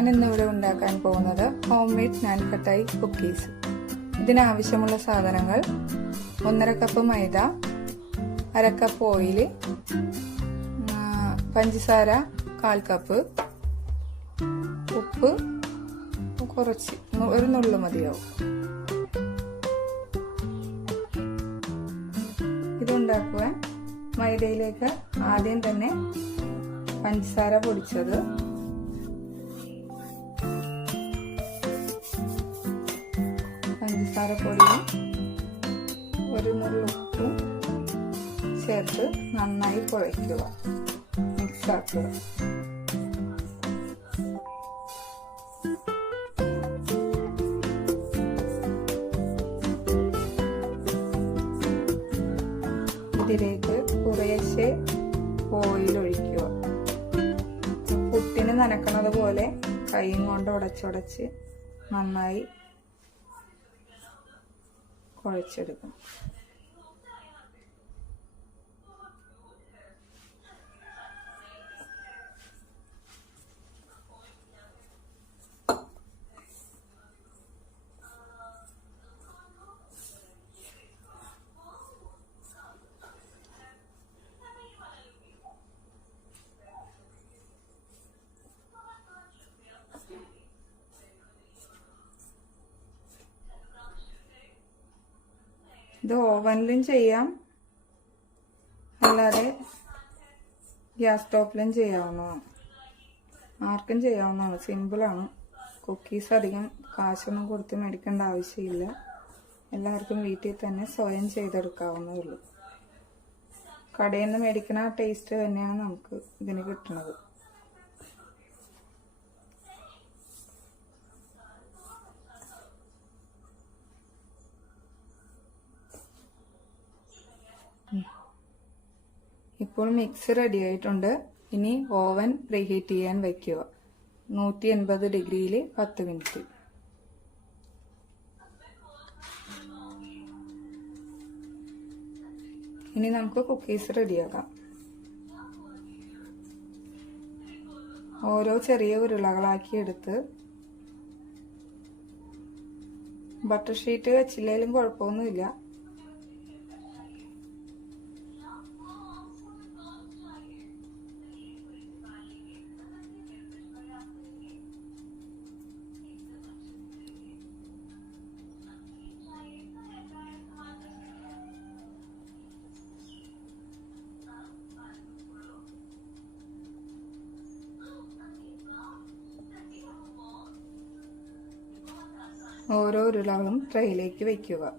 ഞാൻ ഇന്നിവിടെ ഉണ്ടാക്കാൻ പോകുന്നത് ഹോം മെയ്ഡ് നാൻ ഖട്ടായി കുക്കീസ്. ഇതിനാവശ്യമുള്ള സാധനങ്ങൾ 1.5 കപ്പ് മൈദ, 1/2 കപ്പ് ഓയിൽ, പഞ്ചസാര 1/4 കപ്പ്, ഉപ്പ് കുറച്ച്, ഒരു നുള്ളു മതിയാവും. ഇതുണ്ടാക്കുവാൻ മൈദയിലേക്ക് ആദ്യം തന്നെ പഞ്ചസാര പൊടിച്ചത്, പഞ്ചസാര പൊടിയും ഒരു നുള്ളു ഉപ്പും ചേർത്ത് നന്നായി കുഴയ്ക്കുക, മിക്സ് ആക്കുക. ഇതിലേക്ക് കുറേശ്ശെ ഓയിൽ ഒഴിക്കുക. പുട്ടിന് നനക്കണത് പോലെ കൈയും കൊണ്ട് ഉടച്ചുടച്ച് നന്നായി കുഴച്ചെടുക്കും. ഇത് ഓവനിലും ചെയ്യാം, അല്ലാതെ ഗ്യാസ് സ്റ്റോപ്പിലും ചെയ്യാവുന്നതാണ്. ആർക്കും ചെയ്യാവുന്നതാണ്, സിമ്പിളാണ്. കുക്കീസ് അധികം കാശൊന്നും കൊടുത്ത് മേടിക്കേണ്ട ആവശ്യമില്ല. എല്ലാവർക്കും വീട്ടിൽ തന്നെ സ്വയം ചെയ്തെടുക്കാവുന്നേ ഉള്ളൂ. കടയിൽ നിന്ന് മേടിക്കുന്ന ടേസ്റ്റ് തന്നെയാണ് നമുക്ക് ഇതിന് കിട്ടുന്നത്. ഇപ്പോൾ മിക്സ് റെഡി ആയിട്ടുണ്ട്. ഇനി ഓവൻ പ്രീഹീറ്റ് ചെയ്യാൻ വയ്ക്കുക 180 ഡിഗ്രിയിൽ 10 മിനിറ്റ്. ഇനി നമുക്ക് കുക്കീസ് റെഡിയാക്കാം. ഓരോ ചെറിയ ഉരുളകളാക്കി എടുത്ത്, ബട്ടർ ഷീറ്റ് വെച്ചില്ലെങ്കിലും കുഴപ്പമൊന്നുമില്ല. ഓരോ ഉരുളകളും ട്രേയിലേക്ക് വയ്ക്കുക.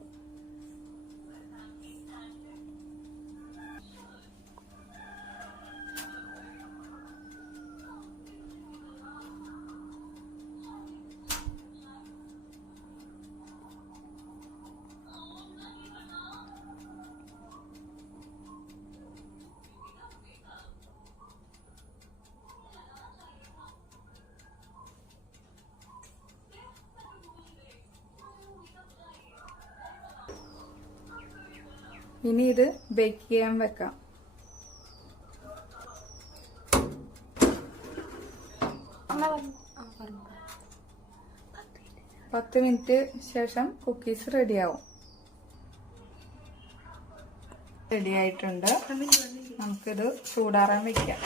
ഇനി ഇത് ബേക്ക് ചെയ്യാൻ വെക്കാം. പത്ത് മിനിറ്റ് ശേഷം കുക്കീസ് റെഡിയാവും. റെഡി ആയിട്ടുണ്ട്. നമുക്കിത് ചൂടാറാൻ വെക്കാം.